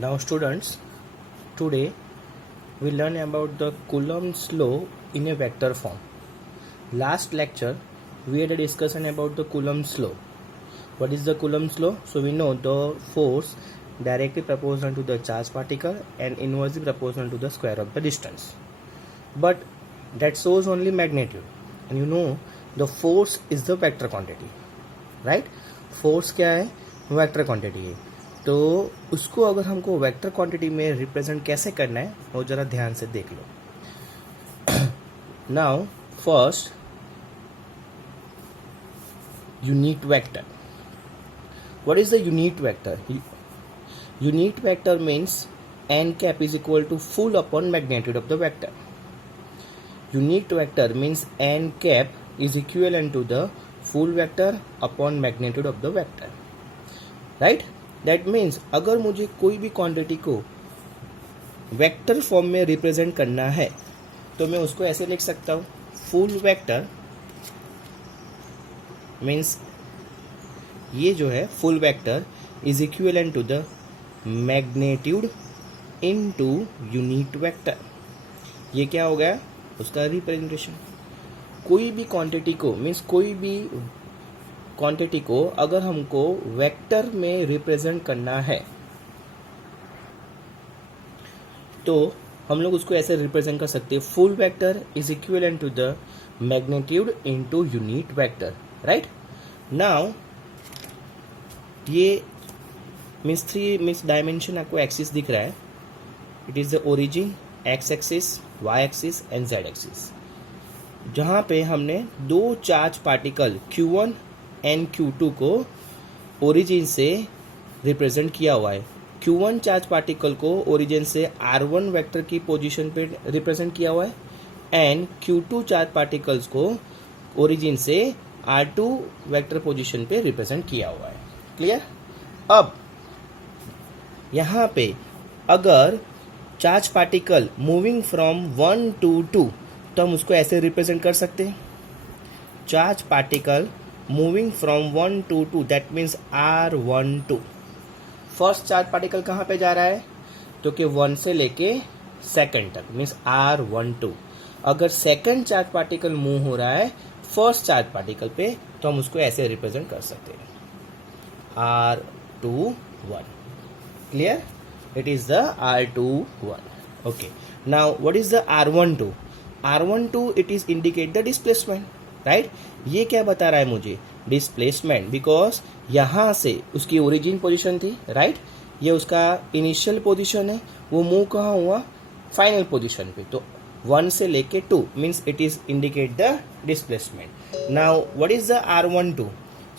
Now students, today we learn about the Coulomb's law in a vector form. Last lecture we had a discussion about the Coulomb's law. What is the Coulomb's law? So we know the force directly proportional to the charge particle and inversely proportional to the square of the distance. But that shows only magnitude, and you know the force is the vector quantity, right? Force क्या है? Vector quantity है. तो उसको अगर हमको vector quantity में represent कैसे करना है वो जरा ध्यान से देख लो. Now first unit vector. What is the unit vector? Unit vector means n cap is equal to full upon magnitude of the vector. Unit vector means n cap is equivalent to the full vector upon magnitude of the vector. Right? That means अगर मुझे कोई भी quantity को vector form में represent करना है तो मैं उसको ऐसे लिख सकता हूँ. फुल वेक्टर मीन्स ये जो है full vector is equivalent to the magnitude into unit vector. ये क्या हो गया? उसका रिप्रेजेंटेशन. कोई भी क्वांटिटी को मीन्स कोई भी क्वांटिटी को अगर हमको वेक्टर में रिप्रेजेंट करना है तो हम लोग उसको ऐसे रिप्रेजेंट कर सकते हैं. Full vector is equivalent to the magnitude into unit vector. Right? Now ये मीन्स डायमेंशन आपको एक्सिस दिख रहा है. It is the origin, x axis, y axis and z axis, जहां पे हमने दो charge particle Q1 and Q2 को ओरिजिन से रिप्रेजेंट किया हुआ है. Q1 चार्ज पार्टिकल को ओरिजिन से R1 वेक्टर की पोजीशन पे रिप्रेजेंट किया हुआ है एंड Q2 चार्ज पार्टिकल्स को ओरिजिन से R2 वेक्टर पोजीशन पे रिप्रेजेंट किया हुआ है. क्लियर? अब यहां पे अगर charge particle moving from 1 to 2 तो हम उसको ऐसे रिप्रेजेंट कर सकते हैं. Charge particle moving from 1 to 2 that means R12. First charge particle कहाँ पे जा रहा है? तो कि 1 से लेके सेकंड तक मीन्स R12. अगर सेकंड चार्ज पार्टिकल मूव हो रहा है फर्स्ट चार्ज पार्टिकल पे तो हम उसको ऐसे रिप्रेजेंट कर सकते हैं R21. Clear? It is the R21. Okay. Now what is the R12? R12 it is indicate the displacement. Right? ये क्या बता रहा है मुझे? Displacement. Because यहाँ से उसकी ओरिजिन पोजीशन थी. Right? ये उसका इनिशियल पोजीशन है. वो मूव कहाँ हुआ? फाइनल पोजीशन पे. तो 1 से लेके 2 means it is indicate the displacement. Now what is the R12?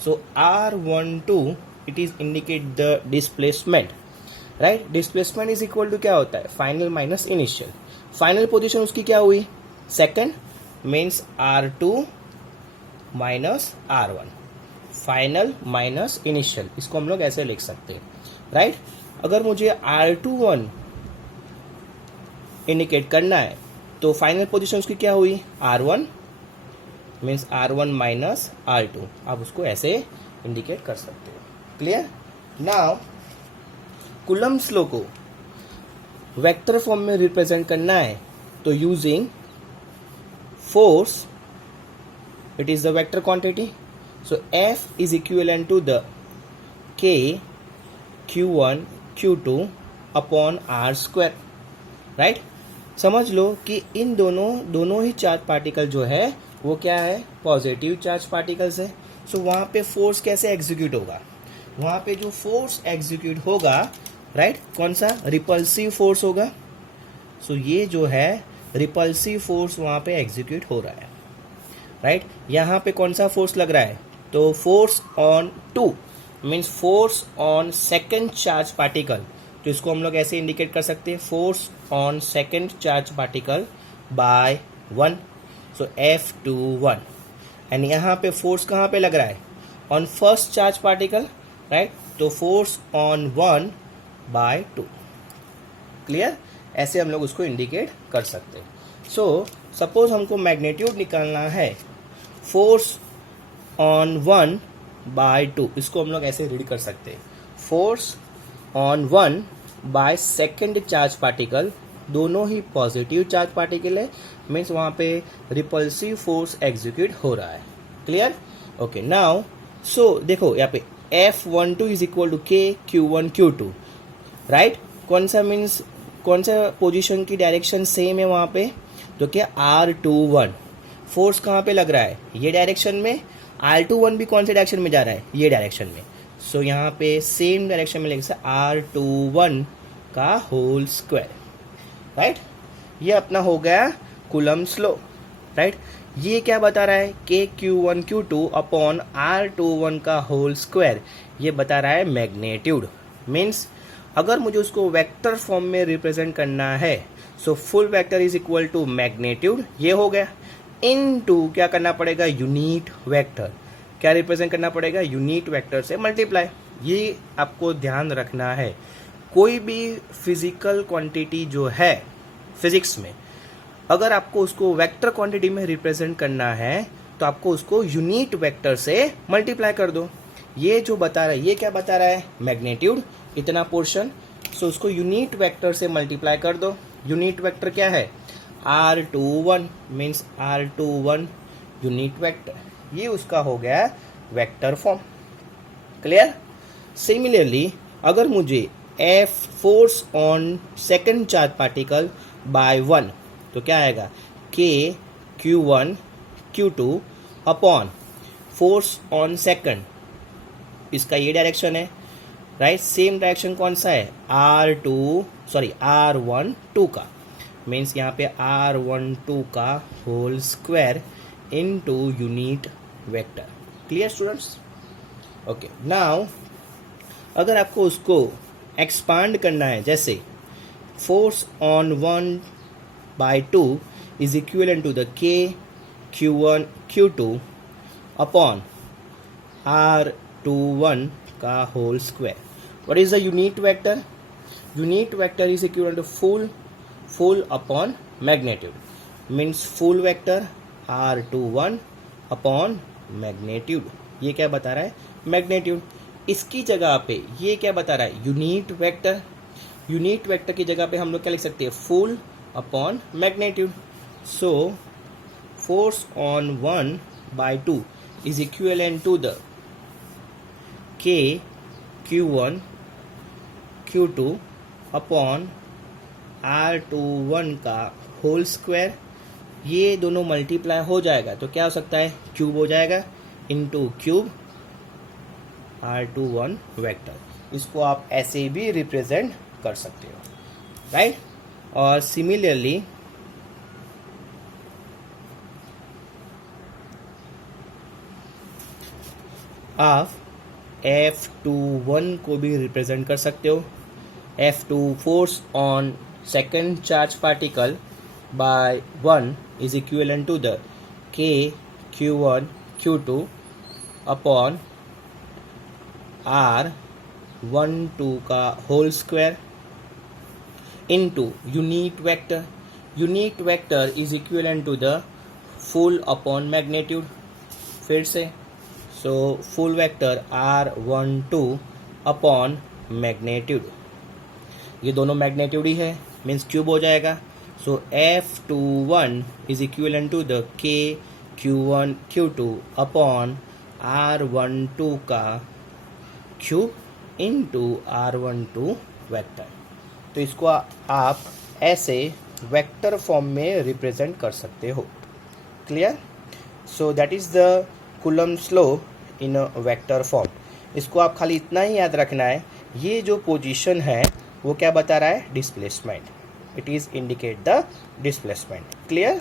So R12 it is indicate the displacement. Right? Displacement is equal to क्या होता है? Final minus initial. Final position उसकी क्या हुई? Second means R2 minus R1. Final minus initial, इसको हम लोग ऐसे लिख सकते हैं. राइट? अगर मुझे R21 इंडिकेट करना है तो फाइनल पोजीशन उसकी क्या हुई? R1 means R1 minus R2. आप उसको ऐसे इंडिकेट कर सकते हो. क्लियर? नाउ कुलम्ब्स लॉ को वेक्टर फॉर्म में रिप्रेजेंट करना है तो using force, it is the vector quantity. So F is equivalent to the K Q1 Q2 upon R square. Right? समझ लो कि इन दोनों ही चार्ज पार्टिकल जो है वो क्या है? पॉजिटिव चार्ज पार्टिकल्स है. सो वहां पे फोर्स कैसे एग्जीक्यूट होगा? वहां पे जो फोर्स एग्जीक्यूट होगा, राइट, कौन सा? रिपल्सिव फोर्स होगा. सो ये जो है रिपल्सिव फोर्स वहां पे एग्जीक्यूट हो रहा है. राइट? यहां पे कौन सा फोर्स लग रहा है? तो force on 2 means force on second charge particle. तो इसको हम लोग ऐसे इंडिकेट कर सकते हैं, force on second charge particle by 1. So F21. And यहां पे फोर्स कहां पे लग रहा है? On first charge particle. Right? तो फोर्स ऑन 1 बाय 2. क्लियर? ऐसे हम लोग उसको इंडिकेट कर सकते हैं. सो सपोज हमको मैग्नीट्यूड निकालना है फोर्स ऑन 1 बाय 2. इसको हम लोग ऐसे रीड कर सकते हैं, force on 1 by second charge particle, दोनों ही पॉजिटिव चार्ज पार्टिकल है, मीन्स वहां पे रिपल्सिव फोर्स एग्जीक्यूट हो रहा है। क्लियर? ओके, नाउ सो देखो यहाँ पे F12 is equal to K Q1 Q2, right? कौन सा मीन्स कौन सा पोजीशन की डायरेक्शन सेम है वहां पे? तो क्या R21 फोर्स कहाँ पे लग रहा है? ये डायरेक्शन में। R21 भी कौन से डायरेक्शन में जा रहा है? ये डायरेक्शन में। सो यहाँ पे सेम डायरेक्शन में लिख R21 का होल स्क्वायर, राइट? ये अपना हो गया कूलम्ब्स लॉ, राइट? ये क्या बता रहा है? K Q1 Q2 upon R21 का होल स्क्वायर, ये बता रहा है मैग्नीट्यूड। मीन्स अगर मुझे उसको वेक्टर फॉर्म में रिप्रेजेंट करना है, so full vector is equal to magnitude, ये हो गया, इनटू क्या करना पड़ेगा? Unit vector. क्या रिप्रेजेंट करना पड़ेगा? यूनिट वेक्टर से मल्टीप्लाई। ये आपको ध्यान रखना है। कोई भी फिजिकल क्वांटिटी जो है फिजिक्स में, अगर आपको उसको वेक्टर क्वांटिटी में रिप्रेजेंट करना है तो आपको उसको यूनिट वेक्टर से मल्टीप्लाई कर दो। ये जो बता रहा है, ये क्या बता रहा है? मैग्नीट्यूड, इतना पोर्शन। सो उसको यूनिट वेक्टर से मल्टीप्लाई कर दो। यूनिट वेक्टर क्या है? R21 means R21 unit vector, ये उसका हो गया वेक्टर फॉर्म। क्लियर? सिमिलरली अगर मुझे F force on second charge particle by 1, तो क्या आएगा? K Q1 Q2 upon force on second, इसका ये डायरेक्शन है, राइट? सेम डायरेक्शन कौन सा है? R12 का, मीन्स यहाँ पे R12 का whole square into unit vector. Clear students? Okay, now अगर आपको उसको एक्सपांड करना है, जैसे force on 1/2 is equal to the K Q1 Q2 upon R21 का whole square. What is the unit vector? Unit vector is equal to full upon magnitude, means full vector R21 upon magnitude. ये क्या बता रहा है? Magnitude. इसकी जगह पे ये क्या बता रहा है? Unit vector. यूनिट वेक्टर की जगह पे हम लोग क्या लिख सकते हैं? Full upon magnitude. So force on 1/2 is equal to the K Q1 Q2 upon R21 का होल स्क्वायर। ये दोनों मल्टीप्लाई हो जाएगा तो क्या हो सकता है? क्यूब हो जाएगा, इनटू क्यूब R21 वेक्टर। इसको आप ऐसे भी रिप्रेजेंट कर सकते हो, राइट? और सिमिलरली आप F21 को भी रिप्रेजेंट कर सकते हो। F2 force on second charge particle by 1 is equal to the K Q1 Q2 upon R12 का whole square into unit vector. Unit vector is equal to the full upon magnitude. फिर से so full vector R12 upon magnitude, ये दोनों magnitude ही है, means cube हो जाएगा। So F21 is equal to the K Q1 Q2 upon R12 का cube into R12 vector. तो इसको आप ऐसे वेक्टर फॉर्म में रिप्रेजेंट कर सकते हो। Clear? So that is the Coulomb's law in a vector form. इसको आप खाली इतना ही याद रखना है, ये जो पोजीशन है वो क्या बता रहा है? Displacement. It is indicate the displacement. Clear?